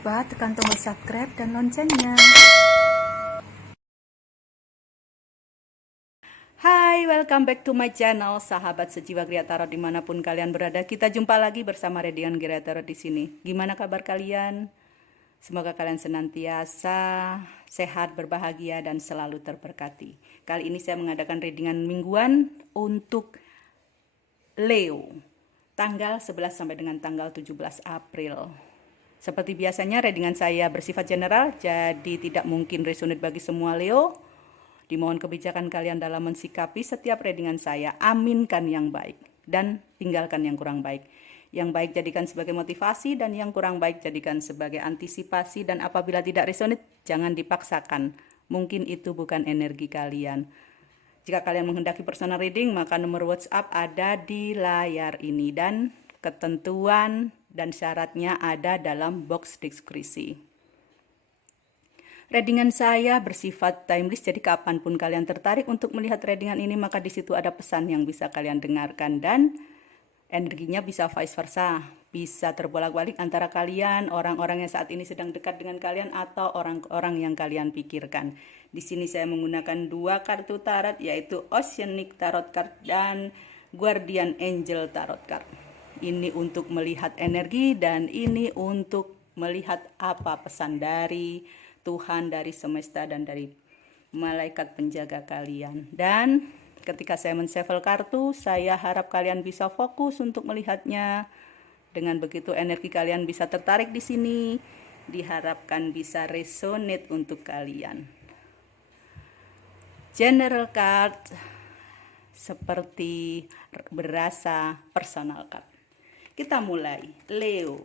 lupa tekan tombol subscribe dan loncengnya. Hai, welcome back to my channel, sahabat sejiwa Gria Tarot dimanapun kalian berada. Kita jumpa lagi bersama Radian Gria Tarot di sini. Gimana kabar kalian? Semoga kalian senantiasa sehat, berbahagia, dan selalu terberkati. Kali ini saya mengadakan readingan mingguan untuk Leo, tanggal 11 sampai dengan tanggal 17 April. Seperti biasanya, readingan saya bersifat general, jadi tidak mungkin resonate bagi semua Leo. Dimohon kebijakan kalian dalam mensikapi setiap readingan saya. Aminkan yang baik dan tinggalkan yang kurang baik. Yang baik jadikan sebagai motivasi dan yang kurang baik jadikan sebagai antisipasi. Dan apabila tidak resonate, jangan dipaksakan. Mungkin itu bukan energi kalian. Jika kalian menghendaki personal reading, maka nomor WhatsApp ada di layar ini. Dan ketentuan dan syaratnya ada dalam box deskripsi. Readingan saya bersifat timeless, jadi kapanpun kalian tertarik untuk melihat readingan ini, maka di situ ada pesan yang bisa kalian dengarkan dan energinya bisa vice versa, bisa terbolak-balik antara kalian, orang-orang yang saat ini sedang dekat dengan kalian atau orang-orang yang kalian pikirkan. Di sini saya menggunakan dua kartu tarot, yaitu Oceanic Tarot Card dan Guardian Angel Tarot Card. Ini untuk melihat energi dan ini untuk melihat apa pesan dari Tuhan, dari semesta, dan dari malaikat penjaga kalian. Dan ketika saya men-shuffle kartu, saya harap kalian bisa fokus untuk melihatnya. Dengan begitu energi kalian bisa tertarik di sini. Diharapkan bisa resonate untuk kalian. General card seperti berasa personal card. Kita mulai. Leo,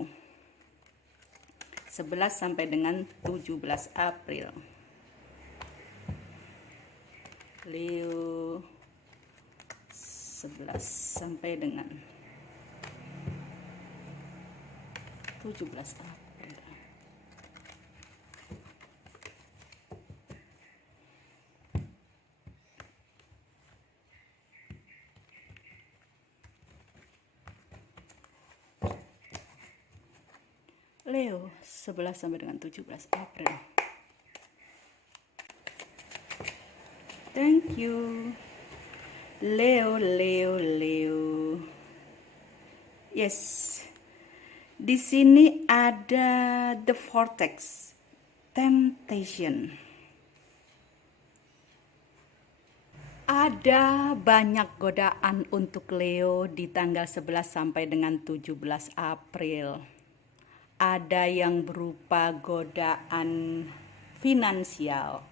11 sampai dengan 17 April. Leo 11 sampai dengan 17 April. Leo 11 sampai dengan 17 April. Thank you. Leo. Yes. Di sini ada the vortex, temptation. Ada banyak godaan untuk Leo di tanggal 11 sampai dengan 17 April. Ada yang berupa godaan finansial,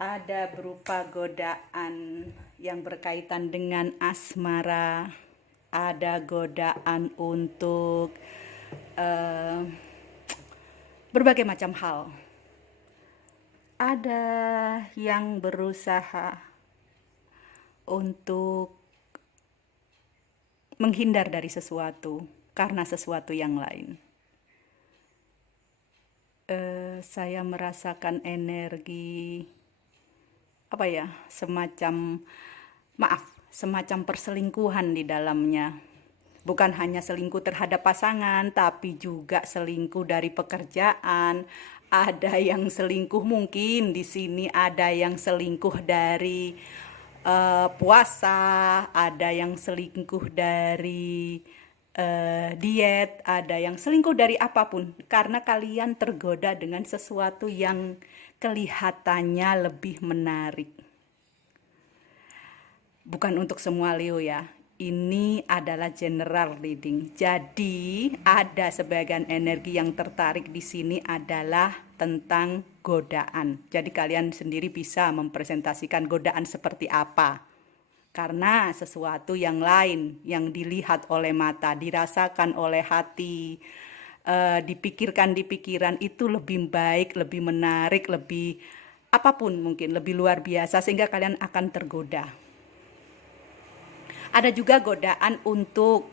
ada berupa godaan yang berkaitan dengan asmara, ada godaan untuk berbagai macam hal. Ada yang berusaha untuk menghindar dari sesuatu karena sesuatu yang lain. Saya merasakan energi semacam perselingkuhan di dalamnya. Bukan hanya selingkuh terhadap pasangan, tapi juga selingkuh dari pekerjaan. Ada yang selingkuh mungkin di sini, ada yang selingkuh dari puasa, ada yang selingkuh dari diet, ada yang selingkuh dari apapun, karena kalian tergoda dengan sesuatu yang kelihatannya lebih menarik. Bukan untuk semua Leo ya, ini adalah general reading. Jadi ada sebagian energi yang tertarik di sini adalah tentang godaan. Jadi kalian sendiri bisa mempresentasikan godaan seperti apa. Karena sesuatu yang lain yang dilihat oleh mata, dirasakan oleh hati, dipikirkan di pikiran itu lebih baik, lebih menarik, lebih apapun mungkin, lebih luar biasa sehingga kalian akan tergoda. Ada juga godaan untuk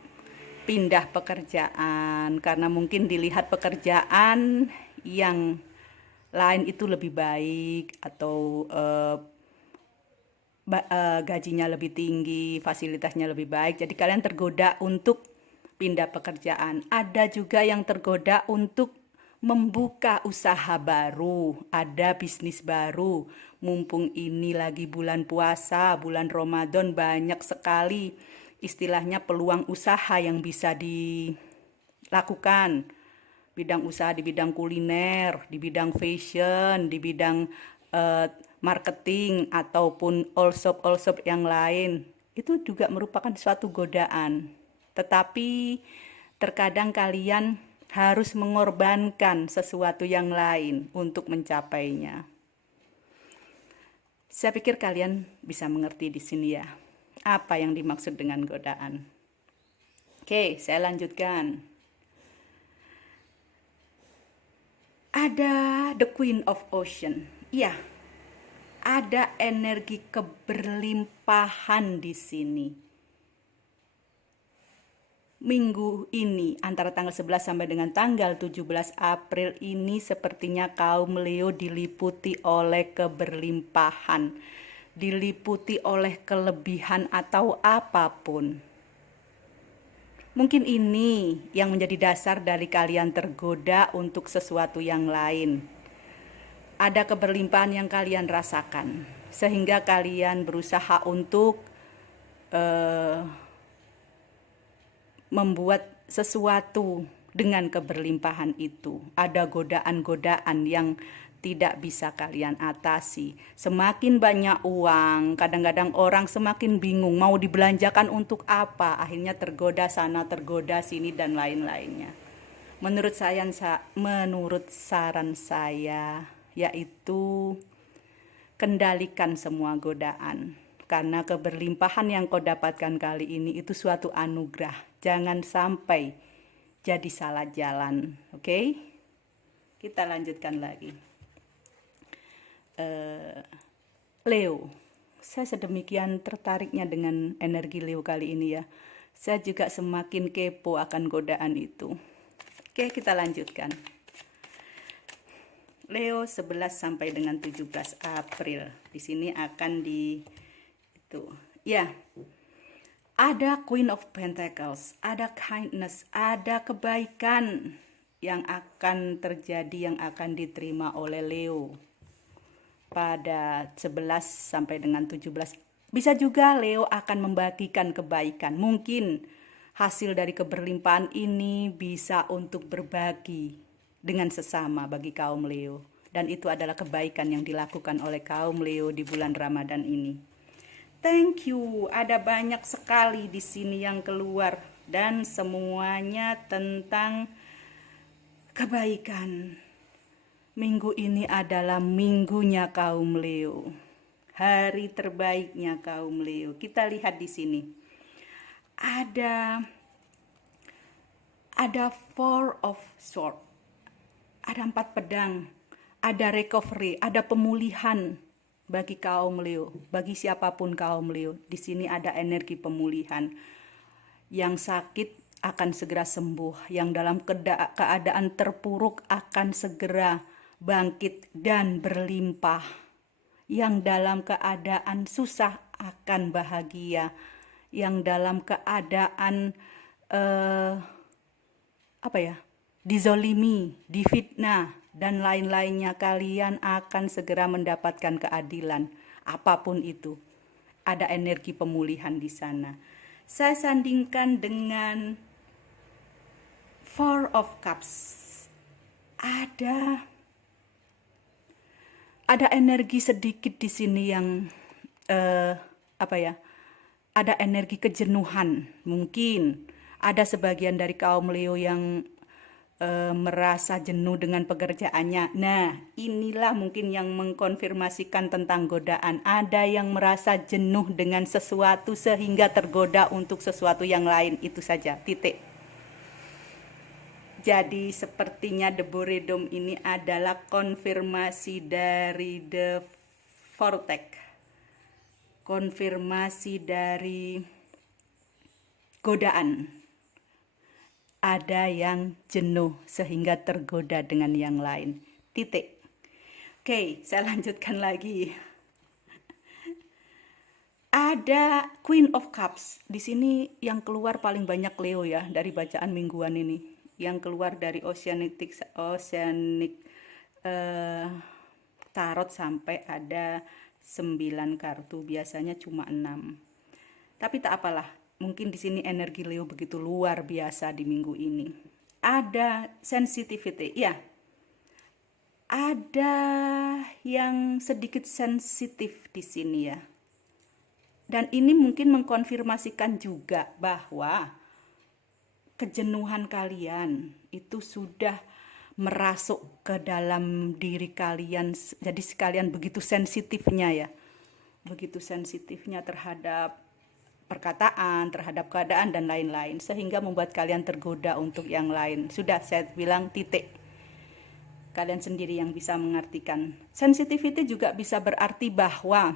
pindah pekerjaan karena mungkin dilihat pekerjaan yang lain itu lebih baik atau gajinya lebih tinggi, fasilitasnya lebih baik. Jadi kalian tergoda untuk pindah pekerjaan. Ada juga yang tergoda untuk membuka usaha baru, ada bisnis baru. Mumpung ini lagi bulan puasa, bulan Ramadan, banyak sekali istilahnya peluang usaha yang bisa dilakukan. Bidang usaha di bidang kuliner, di bidang fashion, di bidang marketing, ataupun all shop yang lain. Itu juga merupakan suatu godaan. Tetapi terkadang kalian harus mengorbankan sesuatu yang lain untuk mencapainya. Saya pikir kalian bisa mengerti di sini ya, apa yang dimaksud dengan godaan. Oke, saya lanjutkan. Ada the Queen of Ocean. Iya, ada energi keberlimpahan di sini. Minggu ini antara tanggal 11 sampai dengan tanggal 17 April ini sepertinya kaum Leo diliputi oleh keberlimpahan, diliputi oleh kelebihan atau apapun. Mungkin ini yang menjadi dasar dari kalian tergoda untuk sesuatu yang lain. Ada keberlimpahan yang kalian rasakan sehingga kalian berusaha untuk membuat sesuatu dengan keberlimpahan itu. Ada godaan-godaan yang tidak bisa kalian atasi. Semakin banyak uang, kadang-kadang orang semakin bingung mau dibelanjakan untuk apa. Akhirnya tergoda sana, tergoda sini, dan lain-lainnya. Menurut saran saya, yaitu kendalikan semua godaan. Karena keberlimpahan yang kau dapatkan kali ini itu suatu anugerah. Jangan sampai jadi salah jalan. Oke? Kita lanjutkan lagi. Leo. Saya sedemikian tertariknya dengan energi Leo kali ini ya. Saya juga semakin kepo akan godaan itu. Oke, kita lanjutkan. Leo 11 sampai dengan 17 April. Di sini akan ya, ada Queen of Pentacles, ada kindness, ada kebaikan yang akan terjadi, yang akan diterima oleh Leo pada 11 sampai dengan 17. Bisa juga Leo akan membagikan kebaikan. Mungkin hasil dari keberlimpahan ini bisa untuk berbagi dengan sesama bagi kaum Leo. Dan itu adalah kebaikan yang dilakukan oleh kaum Leo di bulan Ramadan ini. Thank you. Ada banyak sekali di sini yang keluar dan semuanya tentang kebaikan. Minggu ini adalah minggunya kaum Leo. Hari terbaiknya kaum Leo. Kita lihat di sini. Ada Four of Swords. Ada 4 pedang. Ada recovery, ada pemulihan. Bagi kaum Leo, bagi siapapun kaum Leo, di sini ada energi pemulihan. Yang sakit akan segera sembuh, yang dalam keadaan terpuruk akan segera bangkit dan berlimpah. Yang dalam keadaan susah akan bahagia, yang dalam keadaan dizolimi, difitnah, dan lain-lainnya, kalian akan segera mendapatkan keadilan. Apapun itu, ada energi pemulihan di sana. Saya sandingkan dengan Four of Cups. Ada energi sedikit di sini yang ada energi kejenuhan. Mungkin ada sebagian dari kaum Leo yang merasa jenuh dengan pekerjaannya. Nah, inilah mungkin yang mengkonfirmasikan tentang godaan. Ada yang merasa jenuh dengan sesuatu sehingga tergoda untuk sesuatu yang lain. Itu saja, titik. Jadi sepertinya The Boredom ini adalah konfirmasi dari The Vortex. Konfirmasi dari godaan. Ada yang jenuh sehingga tergoda dengan yang lain. Titik. Oke, saya lanjutkan lagi. Ada Queen of Cups. Di sini yang keluar paling banyak Leo ya dari bacaan mingguan ini. yang keluar dari oceanic tarot sampai ada 9 kartu, biasanya cuma 6. Tapi tak apalah, mungkin di sini energi Leo begitu luar biasa di minggu ini. Ada sensitivity, ya. Ada yang sedikit sensitif di sini ya. Dan ini mungkin mengkonfirmasikan juga bahwa kejenuhan kalian itu sudah merasuk ke dalam diri kalian. Jadi sekalian begitu sensitifnya ya. Begitu sensitifnya terhadap perkataan, terhadap keadaan dan lain-lain. Sehingga membuat kalian tergoda untuk yang lain. Sudah saya bilang titik. Kalian sendiri yang bisa mengartikan. Sensitivity juga bisa berarti bahwa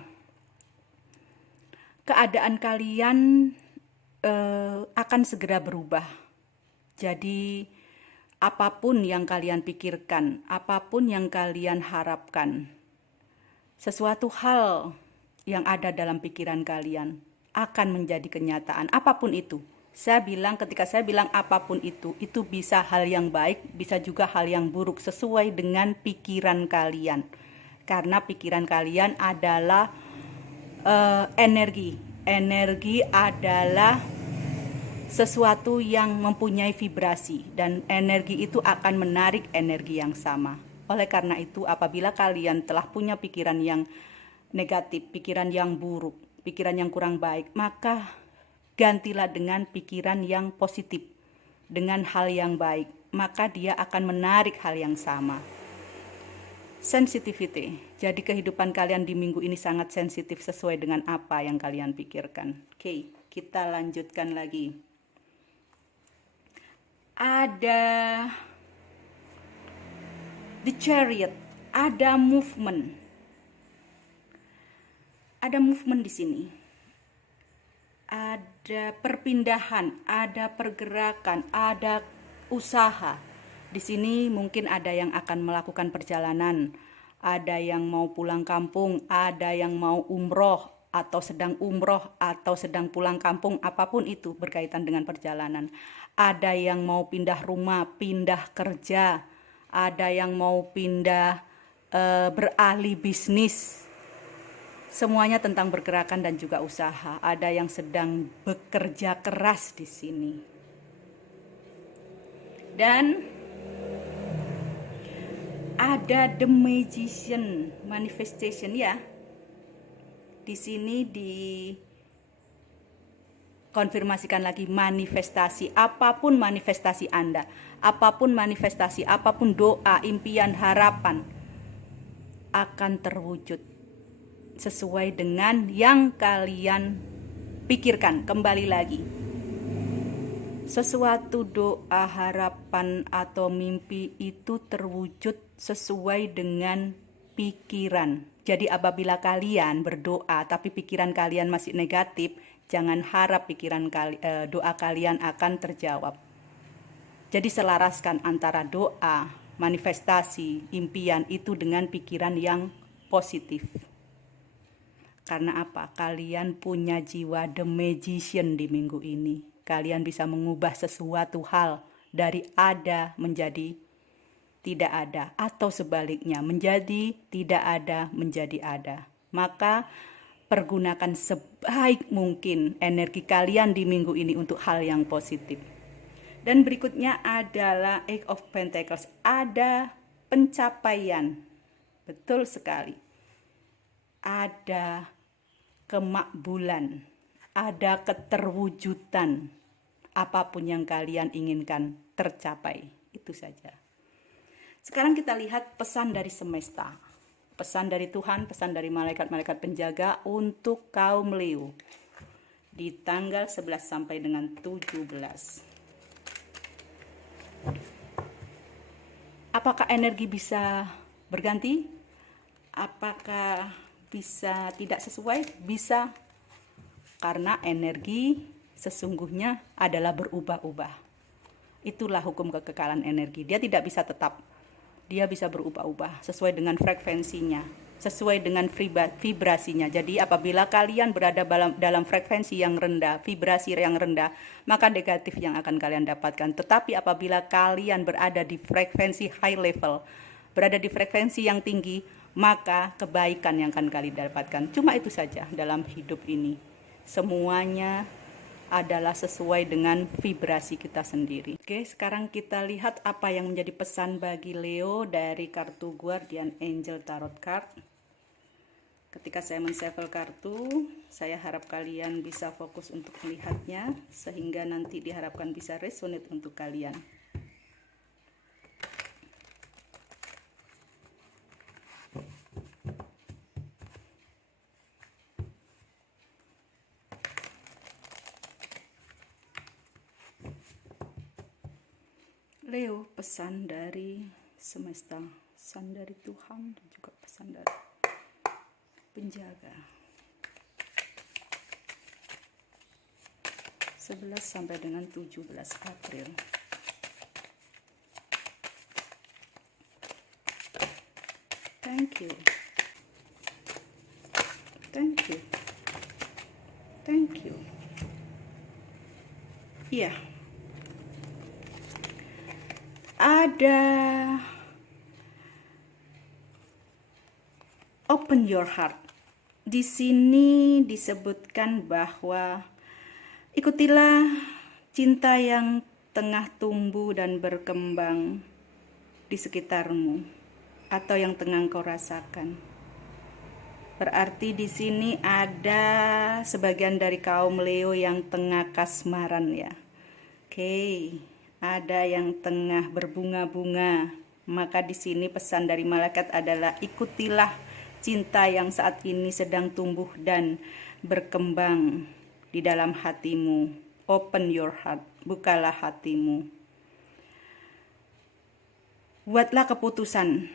keadaan kalian akan segera berubah. Jadi apapun yang kalian pikirkan, apapun yang kalian harapkan, sesuatu hal yang ada dalam pikiran kalian akan menjadi kenyataan. Apapun itu. Ketika saya bilang apapun itu bisa hal yang baik, bisa juga hal yang buruk sesuai dengan pikiran kalian. Karena pikiran kalian adalah energi. Energi adalah sesuatu yang mempunyai vibrasi dan energi itu akan menarik energi yang sama. Oleh karena itu, apabila kalian telah punya pikiran yang negatif, pikiran yang buruk, pikiran yang kurang baik, maka gantilah dengan pikiran yang positif, dengan hal yang baik, maka dia akan menarik hal yang sama. Sensitivity. Jadi kehidupan kalian di minggu ini sangat sensitif sesuai dengan apa yang kalian pikirkan. Oke, kita lanjutkan lagi. Ada The Chariot, ada movement. Ada movement di sini. Ada perpindahan, ada pergerakan, ada usaha. Di sini mungkin ada yang akan melakukan perjalanan, ada yang mau pulang kampung, ada yang mau umroh atau sedang pulang kampung, apapun itu berkaitan dengan perjalanan. Ada yang mau pindah rumah, pindah kerja, ada yang mau pindah beralih bisnis. Semuanya tentang pergerakan dan juga usaha. Ada yang sedang bekerja keras di sini. Dan ada The Magician manifestation ya. Di sini dikonfirmasikan lagi manifestasi. Apapun manifestasi Anda, apapun manifestasi, apapun doa, impian, harapan akan terwujud sesuai dengan yang kalian pikirkan. Kembali lagi, sesuatu doa, harapan, atau mimpi itu terwujud sesuai dengan pikiran. Jadi apabila kalian berdoa tapi pikiran kalian masih negatif, jangan harap doa kalian akan terjawab. Jadi selaraskan antara doa, manifestasi, impian itu dengan pikiran yang positif. Karena apa? Kalian punya jiwa The Magician di minggu ini. Kalian bisa mengubah sesuatu hal dari ada menjadi tidak ada, atau sebaliknya menjadi tidak ada menjadi ada. Maka pergunakan sebaik mungkin energi kalian di minggu ini untuk hal yang positif. Dan berikutnya adalah Eight of Pentacles. Ada pencapaian. Betul sekali. Ada kemakbulan, ada keterwujudan, apapun yang kalian inginkan tercapai. Itu saja. Sekarang kita lihat pesan dari semesta, pesan dari Tuhan, pesan dari malaikat-malaikat penjaga untuk kaum Leo di tanggal 11 sampai dengan 17. Apakah energi bisa berganti? Apakah bisa tidak sesuai? Bisa, karena energi sesungguhnya adalah berubah-ubah. Itulah hukum kekekalan energi. Dia tidak bisa tetap, dia bisa berubah-ubah sesuai dengan frekuensinya. sesuai dengan vibrasinya. Jadi apabila kalian berada dalam frekuensi yang rendah, vibrasi yang rendah, maka negatif yang akan kalian dapatkan. Tetapi apabila kalian berada di frekuensi high level, berada di frekuensi yang tinggi, maka kebaikan yang akan kalian dapatkan. Cuma itu saja dalam hidup ini. Semuanya adalah sesuai dengan vibrasi kita sendiri. Oke, sekarang kita lihat apa yang menjadi pesan bagi Leo dari kartu Guardian Angel Tarot Card. Ketika saya men-shuffle kartu, saya harap kalian bisa fokus untuk melihatnya, sehingga nanti diharapkan bisa resonate untuk kalian. Leo, pesan dari semesta, pesan dari Tuhan, dan juga pesan dari penjaga. 11 sampai dengan 17 April. Thank you. Thank you. Thank you. Iya. Ada open your heart. Di sini disebutkan bahwa ikutilah cinta yang tengah tumbuh dan berkembang di sekitarmu atau yang tengah kau rasakan. Berarti di sini ada sebagian dari kaum Leo yang tengah kasmaran ya. Oke. Ada yang tengah berbunga-bunga, maka di sini pesan dari malaikat adalah ikutilah cinta yang saat ini sedang tumbuh dan berkembang di dalam hatimu. Open your heart, bukalah hatimu. Buatlah keputusan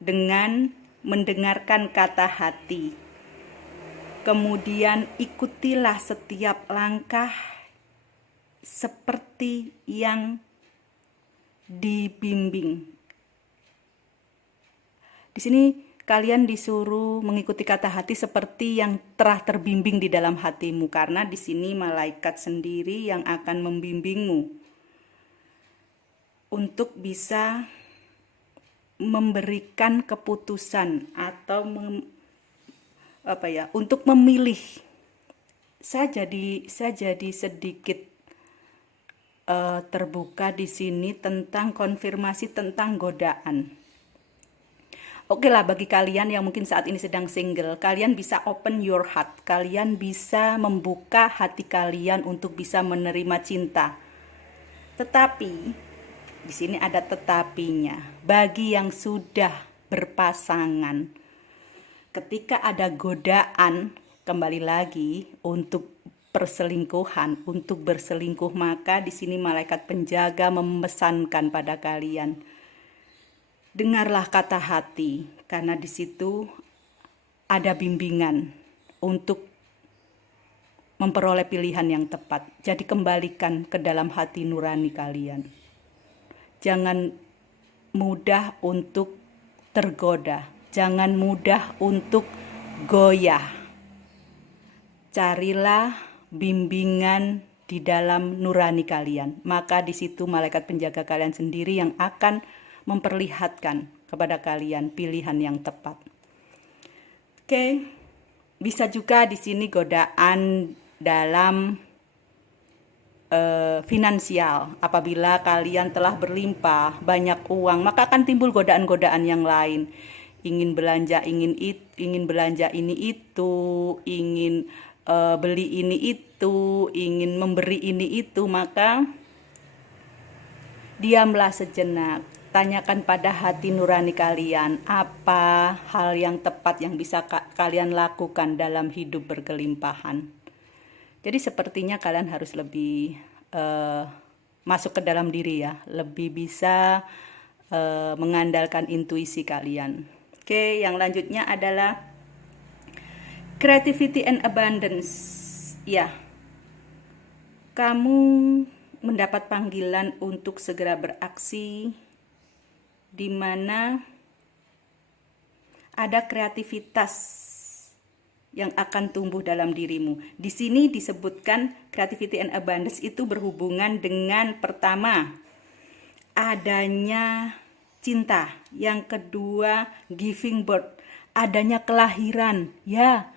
dengan mendengarkan kata hati. Kemudian ikutilah setiap langkah seperti yang dibimbing. Di sini kalian disuruh mengikuti kata hati seperti yang telah terbimbing di dalam hatimu, karena di sini malaikat sendiri yang akan membimbingmu untuk bisa memberikan keputusan atau untuk memilih. Saya jadi sedikit terbuka di sini tentang konfirmasi tentang godaan. Oke lah, bagi kalian yang mungkin saat ini sedang single, kalian bisa open your heart. Kalian bisa membuka hati kalian untuk bisa menerima cinta. Tetapi di sini ada tetapinya. Bagi yang sudah berpasangan, ketika ada godaan, kembali lagi untuk perselingkuhan, untuk berselingkuh, maka di sini malaikat penjaga memesankan pada kalian, dengarlah kata hati, karena di situ ada bimbingan untuk memperoleh pilihan yang tepat. Jadi kembalikan ke dalam hati nurani kalian. Jangan mudah untuk tergoda, jangan mudah untuk goyah. Carilah bimbingan di dalam nurani kalian, maka di situ malaikat penjaga kalian sendiri yang akan memperlihatkan kepada kalian pilihan yang tepat. Oke, bisa juga di sini godaan dalam finansial. Apabila kalian telah berlimpah banyak uang, maka akan timbul godaan-godaan yang lain. Ingin belanja, ingin belanja ini itu, ingin beli ini itu, ingin memberi ini itu, maka diamlah sejenak. Tanyakan pada hati nurani kalian, apa hal yang tepat yang bisa kalian lakukan dalam hidup berkelimpahan. Jadi sepertinya kalian harus lebih masuk ke dalam diri ya, lebih bisa mengandalkan intuisi kalian. Oke, yang lanjutnya adalah creativity and abundance. Ya, kamu mendapat panggilan untuk segera beraksi, di mana ada kreativitas yang akan tumbuh dalam dirimu. Di sini disebutkan creativity and abundance itu berhubungan dengan pertama, adanya cinta. Yang kedua, giving birth, adanya kelahiran. Ya,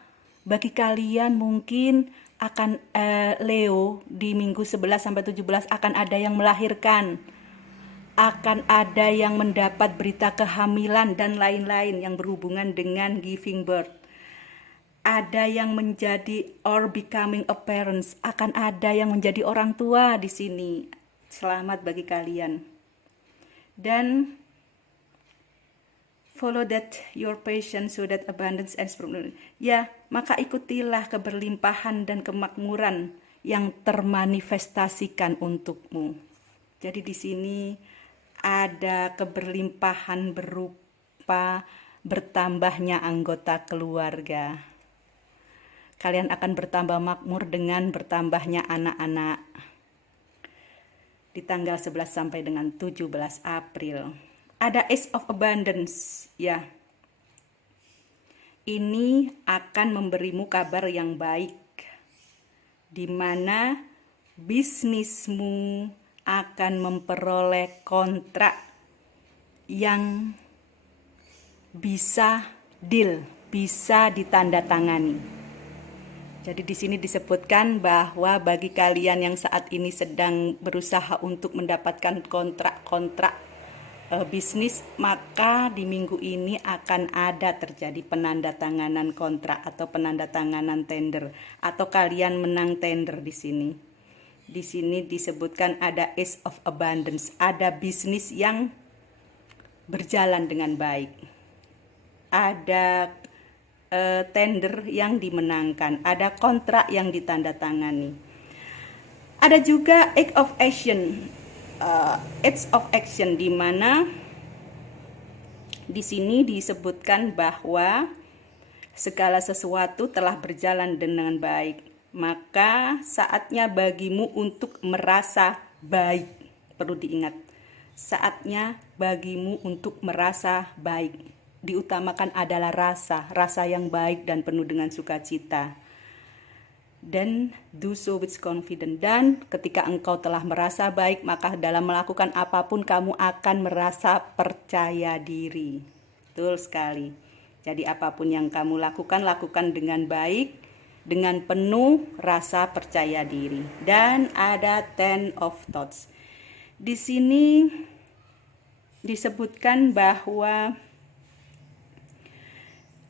bagi kalian mungkin akan Leo di minggu 11 sampai 17 akan ada yang melahirkan. Akan ada yang mendapat berita kehamilan dan lain-lain yang berhubungan dengan giving birth. Ada yang menjadi or becoming a parents, akan ada yang menjadi orang tua di sini. Selamat bagi kalian. Dan follow that your passion so that abundance and prosperity. Ya, maka ikutilah keberlimpahan dan kemakmuran yang termanifestasikan untukmu. Jadi di sini ada keberlimpahan berupa bertambahnya anggota keluarga. Kalian akan bertambah makmur dengan bertambahnya anak-anak. Di tanggal 11 sampai dengan 17 April. Ada Ace of Abundance, ya. Ini akan memberimu kabar yang baik, di mana bisnismu akan memperoleh kontrak yang bisa deal, bisa ditandatangani. Jadi di sini disebutkan bahwa bagi kalian yang saat ini sedang berusaha untuk mendapatkan kontrak-kontrak bisnis, maka di minggu ini akan ada terjadi penandatanganan kontrak atau penandatanganan tender, atau kalian menang tender di sini. Di sini disebutkan ada Ace of Abundance, ada bisnis yang berjalan dengan baik. Ada tender yang dimenangkan, ada kontrak yang ditandatangani. Ada juga Act of Action, Acts of Action, di mana di sini disebutkan bahwa segala sesuatu telah berjalan dengan baik, maka saatnya bagimu untuk merasa baik. Perlu diingat, saatnya bagimu untuk merasa baik. Diutamakan adalah rasa yang baik dan penuh dengan sukacita. Dan do so with confidence. Dan ketika engkau telah merasa baik, maka dalam melakukan apapun kamu akan merasa percaya diri. Betul sekali. Jadi apapun yang kamu lakukan dengan baik, dengan penuh rasa percaya diri. Dan ada 10 of thoughts. Di sini disebutkan bahwa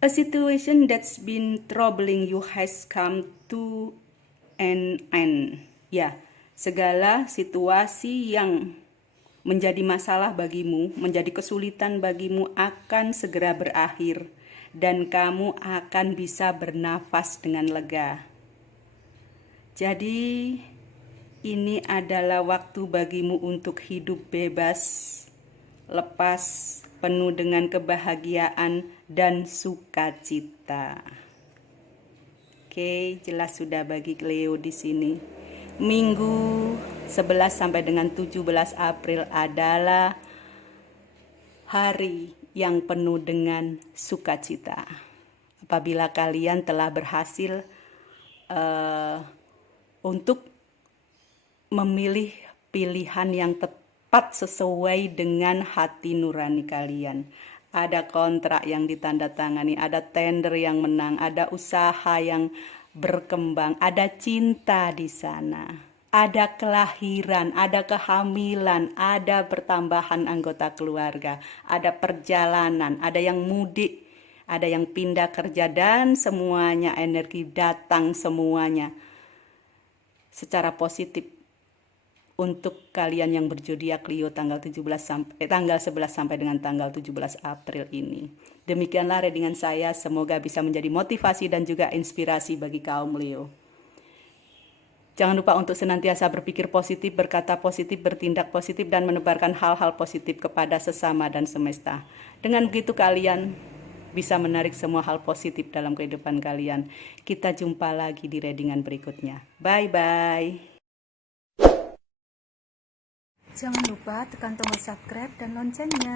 a situation that's been troubling you has come to an end. Ya, segala situasi yang menjadi masalah bagimu, menjadi kesulitan bagimu akan segera berakhir dan kamu akan bisa bernafas dengan lega. Jadi ini adalah waktu bagimu untuk hidup bebas, lepas, penuh dengan kebahagiaan dan sukacita. Oke, jelas sudah bagi Leo di sini. Minggu 11 sampai dengan 17 April adalah hari yang penuh dengan sukacita. Apabila kalian telah berhasil untuk memilih pilihan yang tepat sesuai dengan hati nurani kalian. Ada kontrak yang ditandatangani, ada tender yang menang, ada usaha yang berkembang, ada cinta di sana, ada kelahiran, ada kehamilan, ada pertambahan anggota keluarga, ada perjalanan, ada yang mudik, ada yang pindah kerja, dan semuanya energi datang semuanya secara positif untuk kalian yang berzodiak Leo tanggal 11 sampai dengan tanggal 17 April ini. Demikianlah readingan saya, semoga bisa menjadi motivasi dan juga inspirasi bagi kaum Leo. Jangan lupa untuk senantiasa berpikir positif, berkata positif, bertindak positif, dan menebarkan hal-hal positif kepada sesama dan semesta. Dengan begitu kalian bisa menarik semua hal positif dalam kehidupan kalian. Kita jumpa lagi di readingan berikutnya. Bye-bye. Jangan lupa tekan tombol subscribe dan loncengnya.